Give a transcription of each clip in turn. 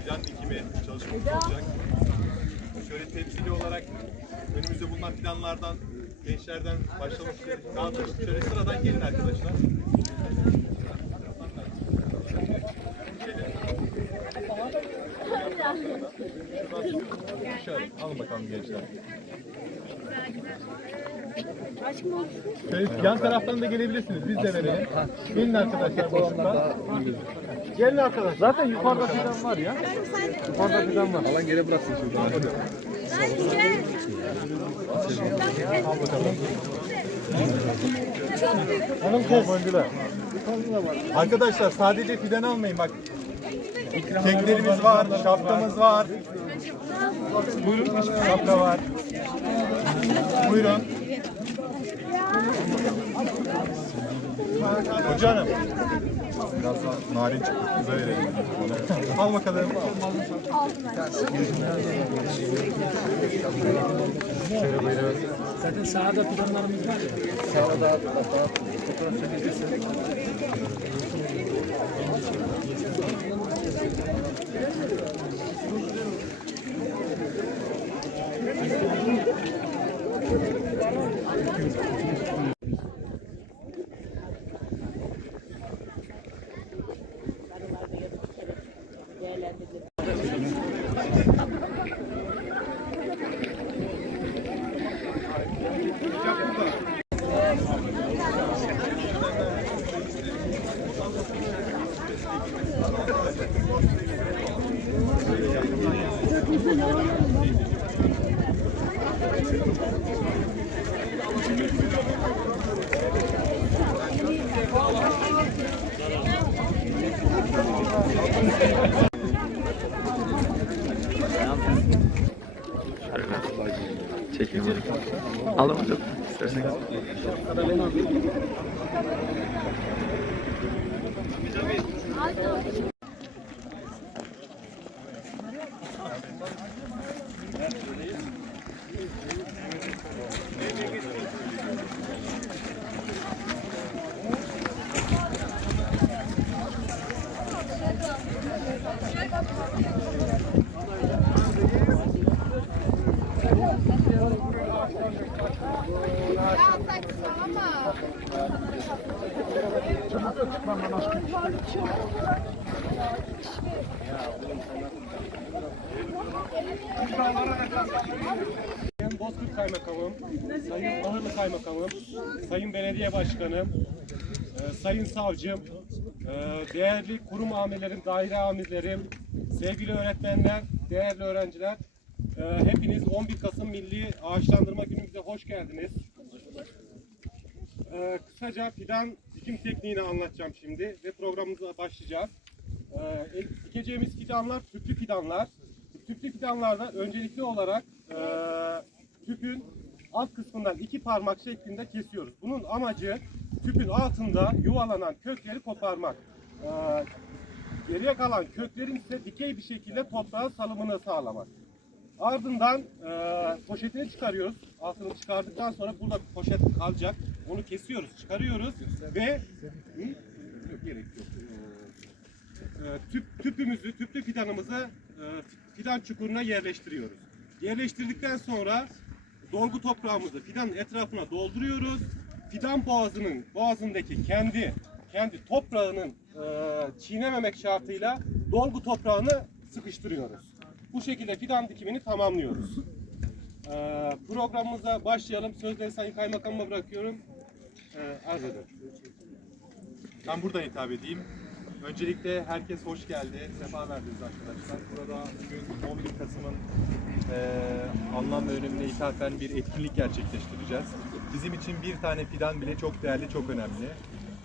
fidan dikimi çalışmamız olacak. Şöyle temsili olarak önümüzde bulunan fidanlardan, gençlerden başlamak üzere. Doğrusu şöyle sıradan gelin arkadaşlar. Şöyle alın bakalım gençler. Şöyle yan taraftan da gelebilirsiniz. Biz de verelim. Gelin arkadaşlar boşluktan. Gelin arkadaşlar. Zaten yukarıda fidan var ya. Yukarıda fidan var. Alan geri bıraksın şimdi. Hanım kız. Arkadaşlar sadece fidan almayın bak. Keklerimiz var, şapkamız var. Buyurun, şapka var. Buyurun. Hocanım. Biraz daha narin çıktı. Kıza verelim. Al bakalım. Zaten sahada planlarımız var ya. Çekeyim. Alın hocam. İsterseniz. Sayın Bozkurt Kaymakamım, Sayın Ahırlı Kaymakamım, Sayın Belediye Başkanım, e, Sayın Savcım, e, değerli kurum amirlerim, daire amirlerim, sevgili öğretmenler, değerli öğrenciler, e, hepiniz 11 Kasım Milli Ağaçlandırma Günümüze hoş geldiniz. E, kısaca fidan dikim tekniğini anlatacağım şimdi ve programımıza başlayacağız. E, dikeceğimiz fidanlar tüplü fidanlar. Tüplü fidanlarda öncelikli olarak e, tüpün alt kısmından iki parmak şeklinde kesiyoruz. Bunun amacı tüpün altında yuvalanan kökleri koparmak. E, geriye kalan köklerin ise dikey bir şekilde toprağa salımını sağlamak. Ardından e, poşetini çıkarıyoruz. Altını çıkardıktan sonra burada poşet kalacak. Onu kesiyoruz, çıkarıyoruz ve Hı? Gerek yok. E, tüp, tüpümüzü, tüplü fidanımızı e, fidan çukuruna yerleştiriyoruz. Yerleştirdikten sonra dolgu toprağımızı fidanın etrafına dolduruyoruz. Fidan boğazının boğazındaki kendi kendi toprağının e, çiğnememek şartıyla dolgu toprağını sıkıştırıyoruz. Bu şekilde fidan dikimini tamamlıyoruz. E, programımıza başlayalım. Sözleri Sayın Kaymakamıma bırakıyorum. E, arz ederim. Ben buradan hitap edeyim. Öncelikle herkes hoş geldi. Sefa verdiniz arkadaşlar. Burada bugün 11 Kasım'ın eee anlam ve önemine ithafen bir etkinlik gerçekleştireceğiz. Bizim için bir tane fidan bile çok değerli, çok önemli.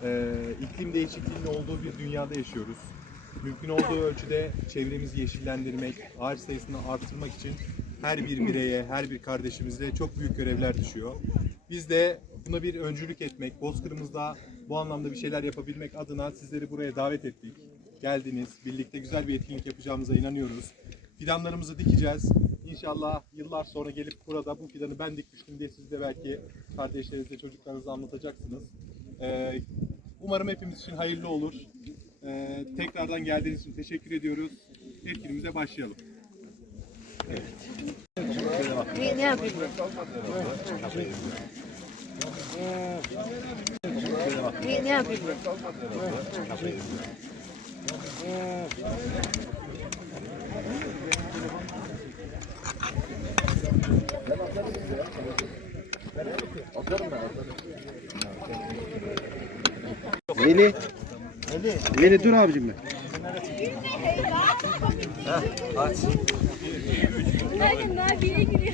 Eee iklim değişikliğinin olduğu bir dünyada yaşıyoruz. Mümkün olduğu ölçüde çevremizi yeşillendirmek, ağaç sayısını arttırmak için her bir bireye, her bir kardeşimize çok büyük görevler düşüyor. Biz de buna bir öncülük etmek, Bozkır'ımızda bu anlamda bir şeyler yapabilmek adına sizleri buraya davet ettik. Geldiniz, birlikte güzel bir etkinlik yapacağımıza inanıyoruz. Fidanlarımızı dikeceğiz. İnşallah yıllar sonra gelip burada bu fidanı ben dikmiştim diye siz de belki kardeşlerinize, çocuklarınıza anlatacaksınız. Ee, umarım hepimiz için hayırlı olur. Ee, tekrardan geldiğiniz için teşekkür ediyoruz. etkinliğimize başlayalım. Ne, ne yapayım? Ne, ne yapayım? Veli. Veli dur abicim ben. Bakın daha bire giriyor.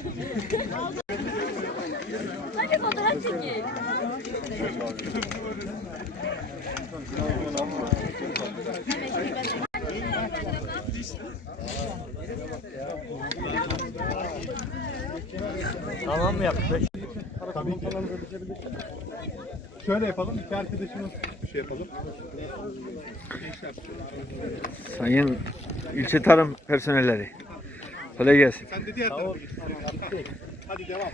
Hadi fotoğraf çekeyim. Tamam mı yaptık? Tabii ki. Şöyle yapalım. İki arkadaşımız şey yapalım. Sayın ilçe tarım personelleri. Kolay gelsin. Sen de diğer tarafa git. Hadi devam.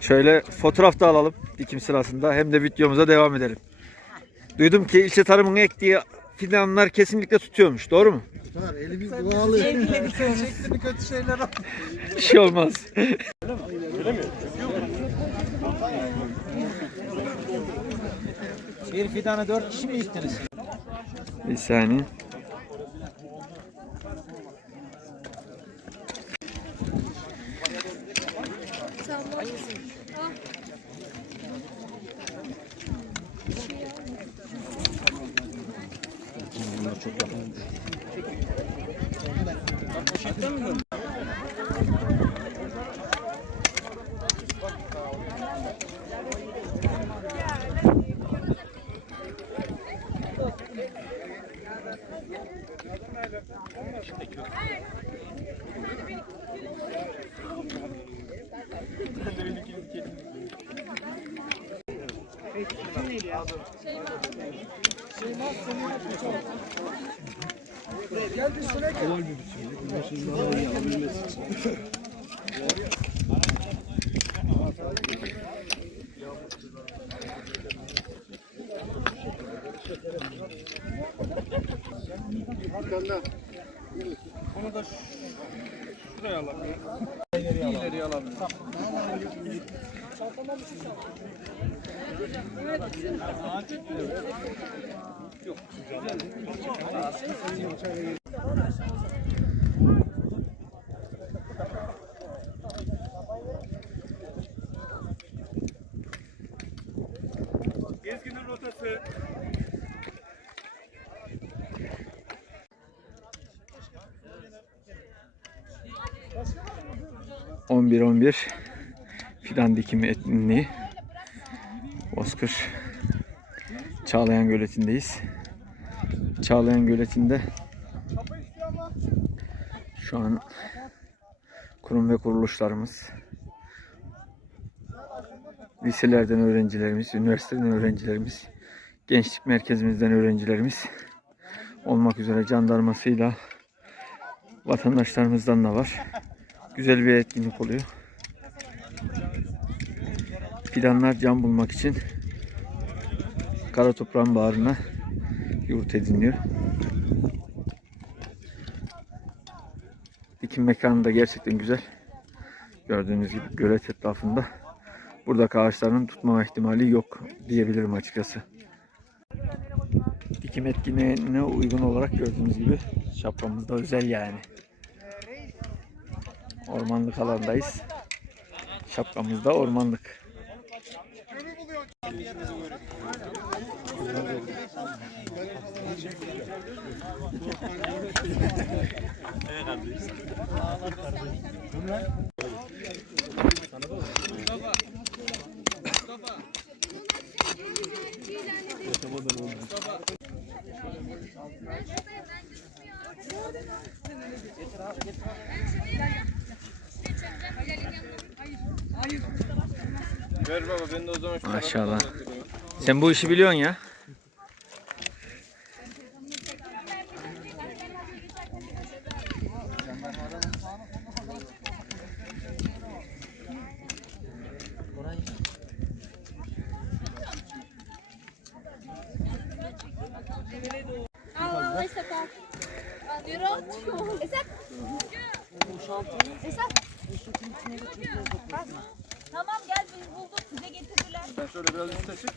Şöyle fotoğraf da alalım dikim sırasında hem de videomuza devam edelim. Duydum ki ilçe tarımın ektiği fidanlar kesinlikle tutuyormuş. Doğru mu? Elimiz dualı. Bir şey olmaz. Bir fidana dört kişi mi ittiniz? Bir saniye. ya. Gel bir şuna gel. Kolay bir biçim. Bunlar yapabilmesi için. Arkanda. Onu da şuraya alalım. İleri alalım. İleri alalım. Gezginin rotası. 11-11 fidan dikimi etkinliği Bozkır Çağlayan Göleti'ndeyiz. Çağlayan Göleti'nde şu an kurum ve kuruluşlarımız liselerden öğrencilerimiz, üniversiteden öğrencilerimiz, gençlik merkezimizden öğrencilerimiz olmak üzere jandarmasıyla vatandaşlarımızdan da var. Güzel bir etkinlik oluyor. Fidanlar can bulmak için kara toprağın bağrına yurt ediniyor. Dikim mekanı da gerçekten güzel. Gördüğünüz gibi gölet etrafında. Burada ağaçların tutmama ihtimali yok diyebilirim açıkçası. Dikim etkinliğine uygun olarak gördüğünüz gibi şapkamız da özel yani. Ormanlık alandayız. Şapkamız da ormanlık. Evet abi. Maşallah. Sen bu işi biliyorsun ya. Esat. Esat. Tamam gel biz bulduk size getirdiler. Sen şöyle biraz üstte çık.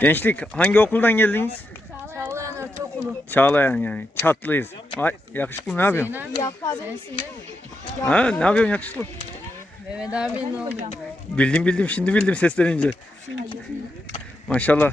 Gençlik hangi okuldan geldiniz? Çağlayan Ortaokulu. Çağlayan yani. Çatlıyız. Ay yakışıklı ne yapıyorsun? Yakup değil mi? Ha ne yapıyorsun yakışıklı? Mehmet abi ne oldu? Bildim bildim şimdi bildim seslenince. Maşallah.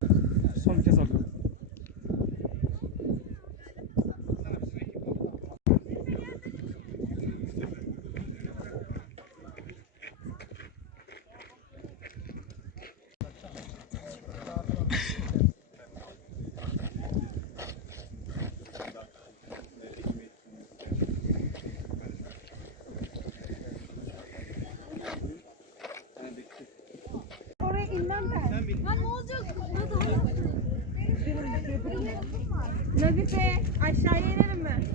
Lan ne olacak? Nazife aşağıya inelim mi?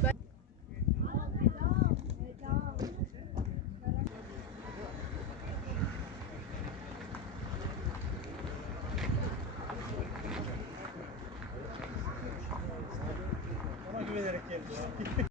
Ona güvenerek geldi.